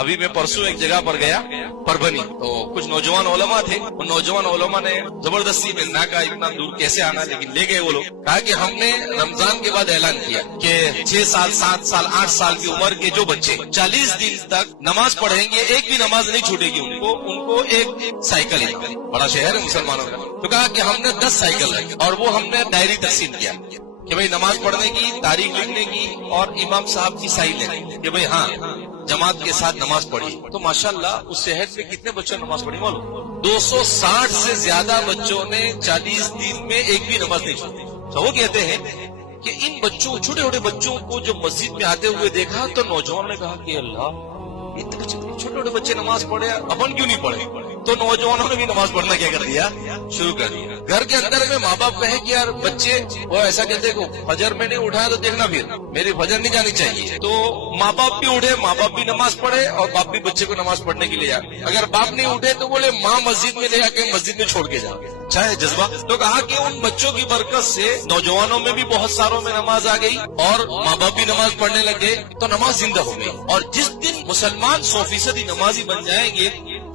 ابھی میں پرسوں ایک جگہ پر گیا پربھنی، تو کچھ نوجوان علماء تھے. ان نوجوان علماء نے زبردستی میں نہ کہا اتنا دور کیسے آنا، لیکن لے گئے وہ لوگ. کہا کہ ہم نے رمضان کے بعد اعلان کیا کہ 6 سال 7 سال 8 سال کی عمر کے جو بچے 40 دن تک نماز پڑھیں گے، ایک بھی نماز نہیں چھوٹے گی ان کو ایک سائیکل ہے. بڑا شہر ہے مسلمانوں کا. تو کہا کہ ہم نے 10 سائیکل رکھے اور وہ ہم نے ڈائری تقسیم کیا کہ بھئی نماز پڑھنے کی، تاریخ لکھنے کی اور امام صاحب کی صحیح لینے کی، کہ بھئی ہاں جماعت کے ساتھ نماز پڑھی. تو ماشاءاللہ اس شہر میں کتنے بچوں نے نماز پڑھی معلوم؟ 260 سے زیادہ بچوں نے 40 دن میں ایک بھی نماز نہیں چھوڑی. تو وہ کہتے ہیں کہ ان بچوں، چھوٹے چھوٹے بچوں کو جب مسجد میں آتے ہوئے دیکھا تو نوجوان نے کہا کہ اللہ اتنے چھوٹے چھوٹے بچے نماز پڑھے، اپن کیوں نہیں پڑھے؟ تو نوجوانوں نے بھی نماز پڑھنا کیا کر دیا، شروع کر دیا. گھر کے اندر میں ماں باپ کہے کہ یار بچے وہ ایسا کہتے کہ فجر میں نہیں اٹھایا تو دیکھنا پھر میری فجر نہیں جانی چاہیے. تو ماں باپ بھی اٹھے، ماں باپ بھی نماز پڑھے اور باپ بھی بچے کو نماز پڑھنے کے لیے آئے. اگر باپ نہیں اٹھے تو بولے ماں مسجد میں لے آ کے مسجد میں چھوڑ کے جا. اچھا ہے جذبہ. تو کہا کہ ان بچوں کی برکت سے نوجوانوں میں بھی بہت ساروں میں نماز آ گئی اور ماں باپ بھی نماز پڑھنے لگے تو نماز زندہ ہو گئی. اور جس دن مسلمان 100% نمازی بن جائیں گے،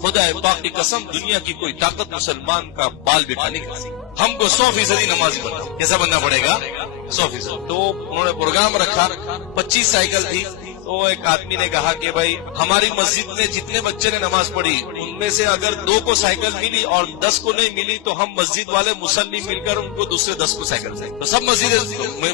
خدا پاک کی قسم دنیا کی کوئی طاقت مسلمان کا بال بٹھا نہیں کر سکتی. ہم کو 100% نمازی بننا. کیسا بننا پڑے گا؟ 100%. تو انہوں نے پروگرام رکھا، 25 سائیکل تھی. تو ایک آدمی نے کہا کہ بھائی ہماری مسجد میں جتنے بچے نے نماز پڑھی ان میں سے اگر 2 کو سائیکل ملی اور 10 کو نہیں ملی تو ہم مسجد والے مصلی مل کر ان کو دوسرے 10 کو سائیکل دیں. تو سب مسجد،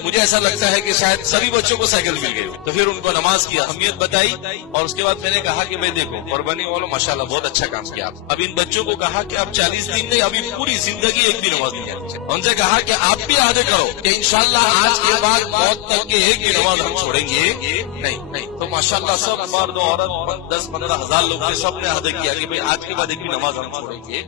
مجھے ایسا لگتا ہے کہ شاید سبھی بچوں کو سائیکل مل گئی. تو پھر ان کو نماز کی اہمیت بتائی اور اس کے بعد میں نے کہا کہ بھائی دیکھو قربانی والوں ماشاءاللہ بہت اچھا کام کیا آپ. اب ان بچوں کو کہا کہ اب 40 دن نہیں، ابھی پوری زندگی ایک بھی نماز نہیں آتی. ان سے کہا کہ آپ بھی عہد کرو کہ انشاءاللہ آج کے بعد موت تک کے ایک بھی نماز ہم چھوڑیں گے نہیں. تو ماشاءاللہ سب مرد و عورت 10-15 ہزار لوگ نے سب نے عہد کیا کہ بھئی آج کے بعد ایک بھی نماز ہم چھوڑیں گے.